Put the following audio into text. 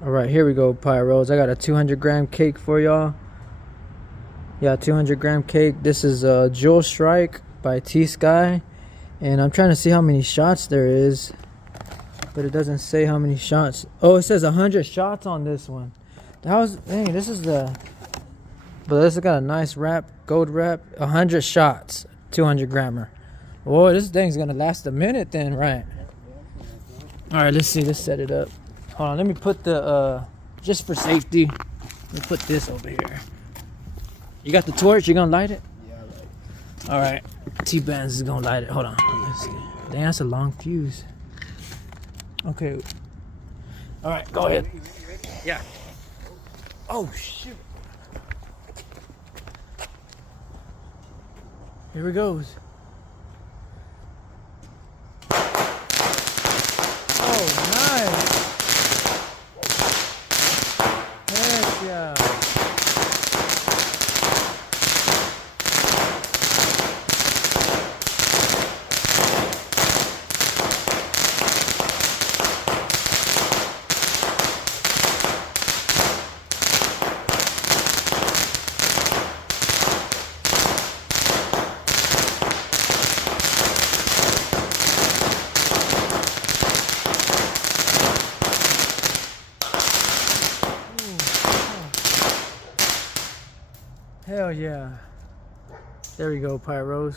All right, here we go, Pyros. I got a 200-gram cake for y'all. Yeah, 200-gram cake. This is Jewel Strike by T-Sky. And I'm trying to see how many shots there is. But it doesn't say how many shots. Oh, it says 100 shots on this one. Dang, this is the... But this has got a nice wrap, gold wrap. 100 shots, 200-grammer. Whoa, this thing's gonna last a minute then, right? All right, let's see. Let's set it up. Hold on, let me put the, just for safety, let me put this over here. You got the torch? You gonna light it? Yeah, I like it. All right, T-Bands is gonna light it. Hold on. Let's see. Dang, that's a long fuse. Okay. All right, go ahead. Yeah. Oh, shoot. Here it goes. Oh, nice. Heck yeah. Hell yeah. There we go, Pyros.